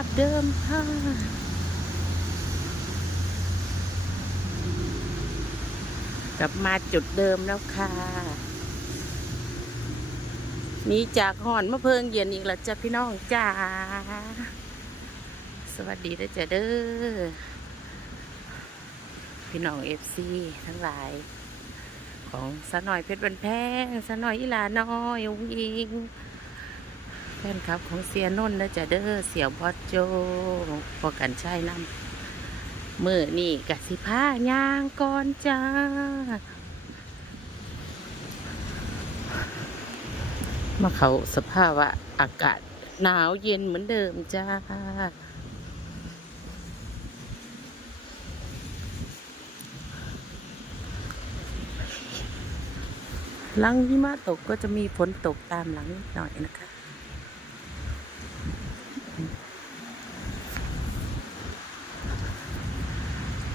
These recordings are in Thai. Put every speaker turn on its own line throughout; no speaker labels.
ภาพเดิมค่ะกลับมาจุดเดิมแล้วค่ะหนีจากหอนมะเพิงเย็นอีกแล้วจ้ะพี่น้องจ้า สวัสดีนะจ๊ะเด้อ พี่น้องเอฟซีทั้งหลาย ของสะหน่อยเพชรบันแพงสะหน่อยอีลาน้อยอุ้งอิง ฟนคลับของเสียนนท์นะจะเด้อเสี่ยวบอสโจพอกันใช่น้ำมือนี่กะสิผ้ายางก่อนจ้ามาเขาสภาพว่าอากาศหนาวเย็นเหมือนเดิมจ้า หลังหิมะตกก็จะมีฝนตกตามหลังนิดหน่อยนะคะ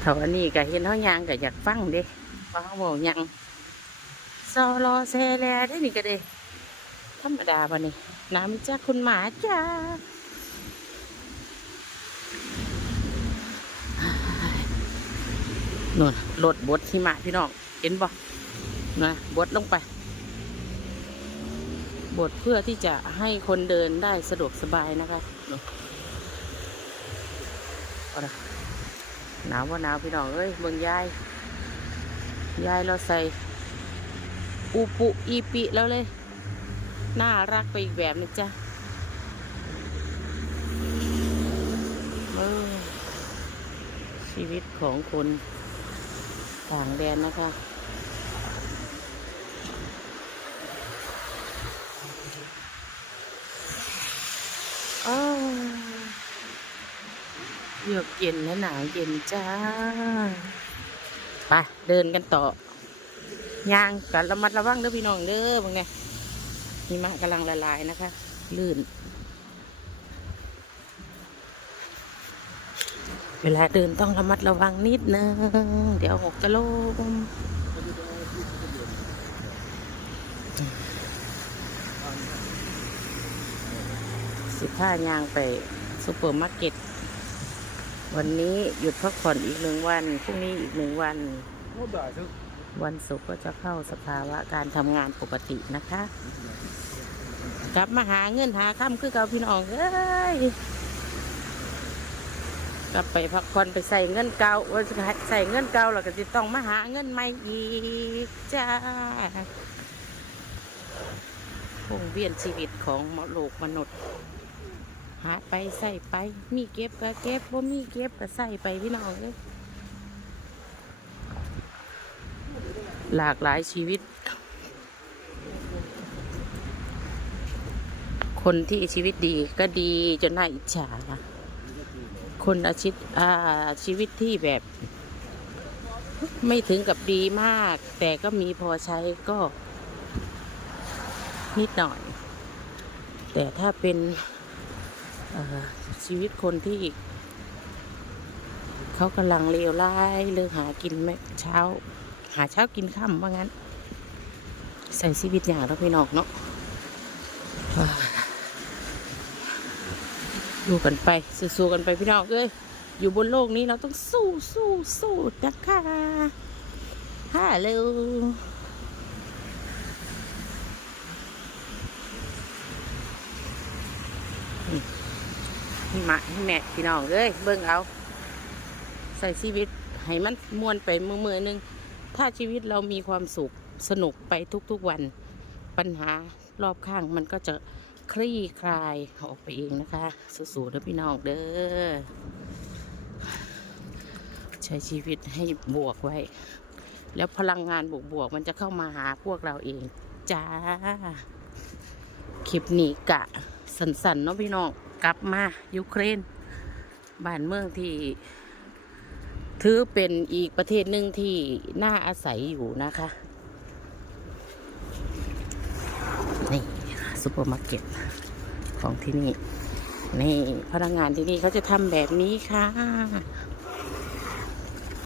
เท่าอันนี้ก็เห็นเขายางก็อยากฟังเด้ว่าเขาบอกยังซอรอแซแลได้นี่ก็เด้ธรรมดาปะนี่น้ำจาคุณหมาจ้านู่นรถบดหิมะพี่น้องเห็นบ่นะบดลงไปบดเพื่อที่จะให้คนเดินได้สะดวกสบายนะคะเอาละ หนาวว่าหนาวพี่น้องเอ้ยเมืองยายยายเราใส่อูปุอีปิแล้วเลย น่ารักไปอีกแบบนึงจ้ะเออชีวิตของคนต่างแดนนะคะ อ้าว เยือกเย็นและหนาวเย็นจ้าไปเดินกันต่อย่างกันระมัดระวังเด้อพี่น้องเด้อบางเนี่ยหิมะกำลังละลายนะคะ ลื่น เวลาเดินต้องระมัดระวังนิดนึง เดี๋ยวหกจะลมสิบห้ายางไปซูเปอร์มาร์เก็ต วันนี้หยุดพักผ่อนอีกหนึ่งวัน พรุ่งนี้อีกหนึ่งวัน วันศุกร์ก็จะเข้าสภาวะการทำงานปกตินะคะ กลับมาหาเงินหาค่ำคือเก่าพี่น้องเอ้ย กลับไปพักผ่อนไปใส่เงินเก่าว่าจะใส่เงินเก่าแล้วก็จะต้องมาหาเงินใหม่อีกจ้าวงเวียนชีวิตของมโลกมนุษย์ หาไปใส่ไป มีเก็บก็เก็บว่ามีเก็บก็ใส่ไปพี่น้องเลยหลากหลายชีวิต คนที่ชีวิตดีก็ดีจนน่าอิจฉาคนอาชีพอาชีวิตที่แบบ ไม่ถึงกับดีมาก แต่ก็มีพอใช้ก็นิดหน่อย แต่ถ้าเป็น ชีวิตคนที่เขากำลังเลวร้ายเรื่องหากินไม่เช้า หาเช้ากินค่ำว่างั้น ใส่ชีวิตอย่างเราพี่น้องเนาะอ่าดูกันไปสู้ๆกันไปพี่น้องเอ้ยอยู่บนโลกนี้เราต้องสู้สู้สู้นะคะฮัลโหล หิมะให้แม่พี่น้องเอ้ยเบิ่งเอา ใส่ชีวิตให้มันมวนไปมือมือหนึง ถ้าชีวิตเรามีความสุขสนุกไปทุกๆวัน ปัญหารอบข้างมันก็จะคลี่คลายออกไปเองนะคะ สู้ๆนะพี่น้องเด้อใช้ชีวิตให้บวกไว้ แล้วพลังงานบวกๆมันจะเข้ามาหาพวกเราเองจ้า คลิปนี้กะ สันๆเนาะพี่น้อง กลับมายูเครนบ้านเมืองที่ ถือเป็นอีกประเทศหนึ่งที่น่าอาศัยอยู่นะคะ นี่ซูเปอร์มาร์เก็ตของที่นี่ นี่พนักงานที่นี่เขาจะทำแบบนี้ค่ะ